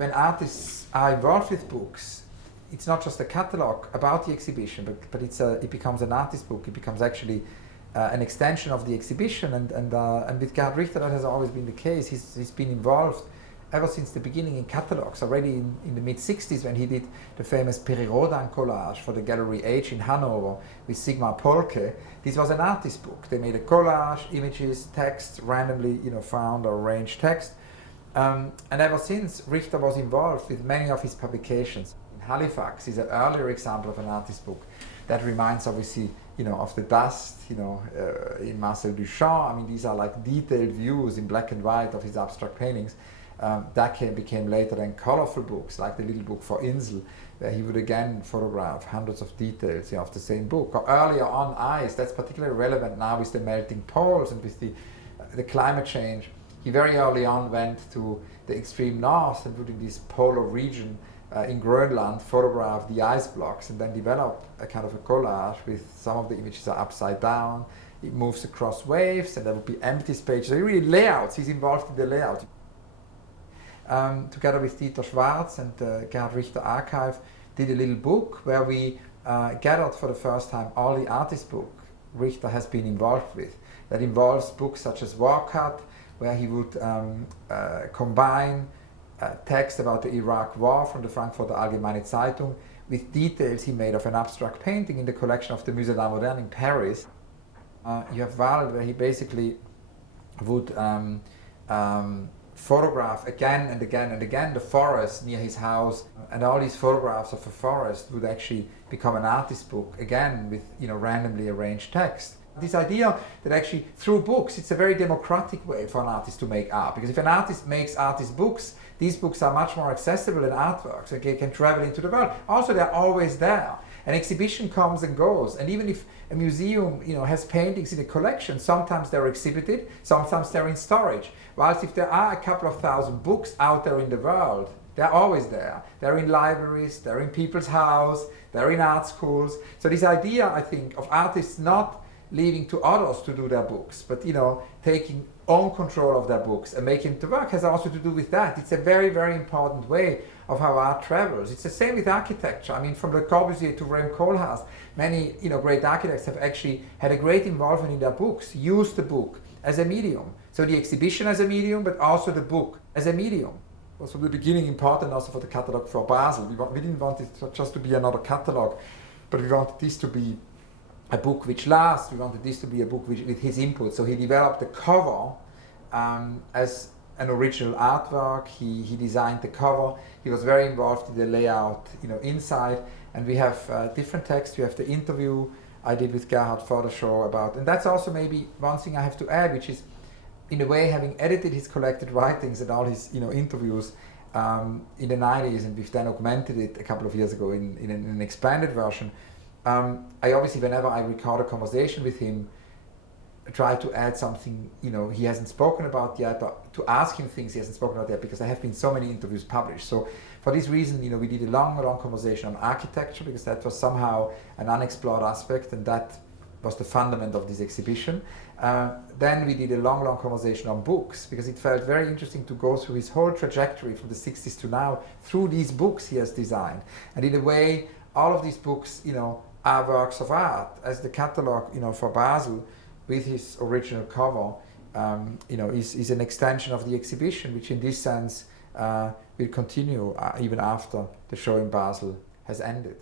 when artists are involved with books, it's not just a catalogue about the exhibition, but it becomes an artist book. It becomes actually an extension of the exhibition, and with Gerhard Richter that has always been the case. He's been involved ever since the beginning in catalogues, already in the mid-60s when he did the famous Peri-Rodin collage for the Gallery H in Hanover with Sigmar Polke. This was an artist book. They made a collage, images, text, randomly found or arranged text. And ever since, Richter was involved with many of his publications. In Halifax is an earlier example of an artist book that reminds obviously of the dust, in Marcel Duchamp. I mean, these are like detailed views in black and white of his abstract paintings. That became later then colorful books, like the little book for Insel, where he would again photograph hundreds of details of the same book. Or earlier on, ice, that's particularly relevant now with the melting poles and with the climate change. He very early on went to the extreme north and would in this polar region in Greenland photograph the ice blocks and then develop a kind of a collage with some of the images are upside down. It moves across waves and there would be empty spaces. So really layouts, he's involved in the layout. Together with Dieter Schwarz and the Gerhard Richter Archive, did a little book where we gathered for the first time all the artist book Richter has been involved with. That involves books such as War Cut, where he would combine text about the Iraq War from the Frankfurter Allgemeine Zeitung with details he made of an abstract painting in the collection of the Musée d'Art Moderne in Paris. You have Walde, where he basically would photograph again and again and again the forest near his house, and all these photographs of the forest would actually become an artist book, again with randomly arranged text. This idea that actually through books it's a very democratic way for an artist to make art, because if an artist makes artist books, these books are much more accessible than artworks. Okay, can travel into the world. Also, they're always there. An exhibition comes and goes, and even if a museum has paintings in a collection, sometimes they're exhibited, sometimes they're in storage. Whilst if there are a couple of thousand books out there in the world, they're always there. They're in libraries, they're in people's houses, they're in art schools. So this idea, I think, of artists not leaving to others to do their books, but taking own control of their books and making it to work has also to do with that. It's a very, very important way of how art travels. It's the same with architecture. I mean, from Le Corbusier to Rem Koolhaas, many great architects have actually had a great involvement in their books, used the book as a medium. So the exhibition as a medium, but also the book as a medium. It was from the beginning important also for the catalogue for Basel. We didn't want it just to be another catalogue, but we wanted this to be a book which lasts. We wanted this to be a book with his input. So he developed the cover as an original artwork. He designed the cover. He was very involved in the layout, inside. And we have different texts. We have the interview I did with Gerhard for the show about, and that's also maybe one thing I have to add, which is, in a way, having edited his collected writings and all his interviews in the 90s, and we've then augmented it a couple of years ago in an expanded version. I obviously, whenever I record a conversation with him, try to add something he hasn't spoken about yet, or to ask him things he hasn't spoken about yet, because there have been so many interviews published. So for this reason, we did a long conversation on architecture, because that was somehow an unexplored aspect, and that was the fundament of this exhibition. Then we did a long conversation on books, because it felt very interesting to go through his whole trajectory from the 60s to now through these books he has designed. And in a way, all of these books, are works of art, as the catalogue, for Basel, with his original cover, is an extension of the exhibition, which in this sense will continue even after the show in Basel has ended.